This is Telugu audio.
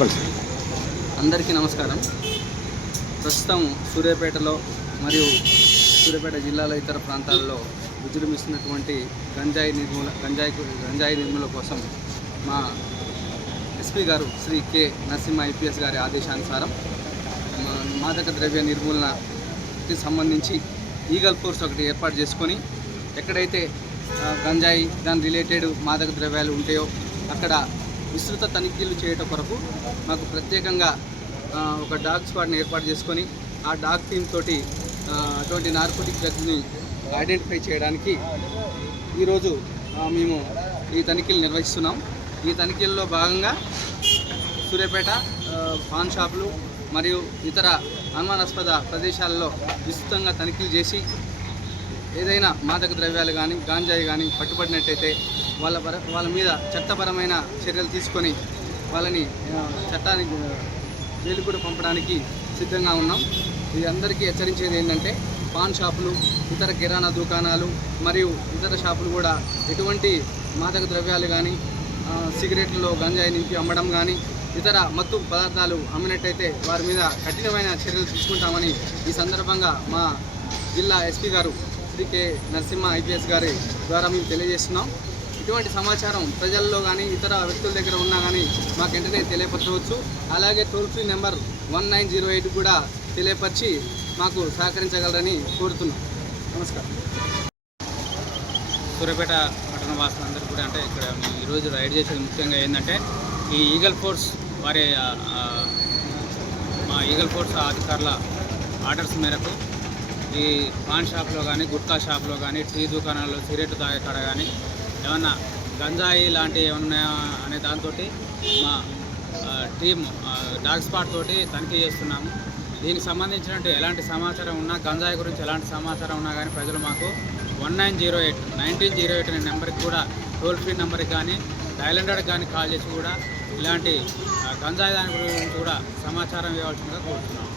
అందరికీ నమస్కారం. ప్రస్తుతం సూర్యాపేటలో మరియు సూర్యాపేట జిల్లాలో ఇతర ప్రాంతాల్లో విజృంభిస్తున్నటువంటి గంజాయి నిర్మూలన కోసం మా ఎస్పీ గారు శ్రీ కె నరసింహ ఐపీఎస్ గారి ఆదేశానుసారం మాదక ద్రవ్య నిర్మూలనకి సంబంధించి ఈగల్ ఫోర్స్ ఒకటి ఏర్పాటు చేసుకొని ఎక్కడైతే గంజాయి దాని రిలేటెడ్ మాదక ద్రవ్యాలు ఉంటాయో అక్కడ విస్తృత తనిఖీలు చేయటం కొరకు మాకు ప్రత్యేకంగా ఒక డాగ్ స్క్వాడ్ని ఏర్పాటు చేసుకొని ఆ డాగ్ టీమ్ తోటి అటువంటి నార్కోటిక్ డ్రగ్స్ని ఐడెంటిఫై చేయడానికి ఈరోజు మేము ఈ తనిఖీలు నిర్వహిస్తున్నాం. ఈ తనిఖీల్లో భాగంగా సూర్యాపేట పాన్ షాపులు మరియు ఇతర అనుమానాస్పద ప్రదేశాల్లో విస్తృతంగా తనిఖీలు చేసి ఏదైనా మాదక ద్రవ్యాలు కానీ గాంజాయి కానీ పట్టుబడినట్టయితే వాళ్ళ మీద చట్టపరమైన చర్యలు తీసుకొని వాళ్ళని చట్టానికి జైలు కూడా పంపడానికి సిద్ధంగా ఉన్నాం. ఇది అందరికీ హెచ్చరించేది ఏంటంటే పాన్ షాపులు, ఇతర కిరాణా దుకాణాలు మరియు ఇతర షాపులు కూడా ఎటువంటి మాదక ద్రవ్యాలు కానీ సిగరెట్లలో గంజాయి నింపి అమ్మడం కానీ ఇతర మత్తు పదార్థాలు అమ్మినట్టయితే వారి మీద కఠినమైన చర్యలు తీసుకుంటామని ఈ సందర్భంగా మా జిల్లా ఎస్పీ గారు శ్రీ కె నరసింహ ఐపీఎస్ గారి ద్వారా మేము తెలియజేస్తున్నాం. ఇటువంటి సమాచారం ప్రజల్లో కానీ ఇతర వ్యక్తుల దగ్గర ఉన్నా కానీ మాకు వెంటనే తెలియపరచవచ్చు. అలాగే టోల్ ఫ్రీ నెంబర్ 1908 కూడా తెలియపరిచి మాకు సహకరించగలరని కోరుతున్నాం. నమస్కారం. సూర్యాపేట పట్టణ వాసులందరూ కూడా అంటే ఇక్కడ ఈరోజు రైడ్ చేసేది ముఖ్యంగా ఏంటంటే ఈ ఈగల్ ఫోర్స్ వారి మా ఈగల్ ఫోర్స్ అధికారుల ఆర్డర్స్ మేరకు ఈ పాన్ షాప్లో కానీ గుట్కా షాప్లో కానీ టీ దుకాణాల్లో సిగరెట్ తాగే కాడ కానీ ఏమన్నా గంజాయి లాంటివి ఏమన్నా అనే దాంతో మా టీమ్ డాగ్ స్పాట్ తోటి తనిఖీ చేస్తున్నాము. దీనికి సంబంధించినట్టు ఎలాంటి సమాచారం ఉన్నా గంజాయి గురించి ఎలాంటి సమాచారం ఉన్నా కానీ ప్రజలు మాకు 1908 అనే నెంబర్కి కూడా టోల్ ఫ్రీ నెంబర్కి కానీ డయల్ 100 కానీ కాల్ చేసి కూడా ఇలాంటి గంజాయి దాని గురించి కూడా సమాచారం ఇవ్వాల్సిందిగా కోరుతున్నాము.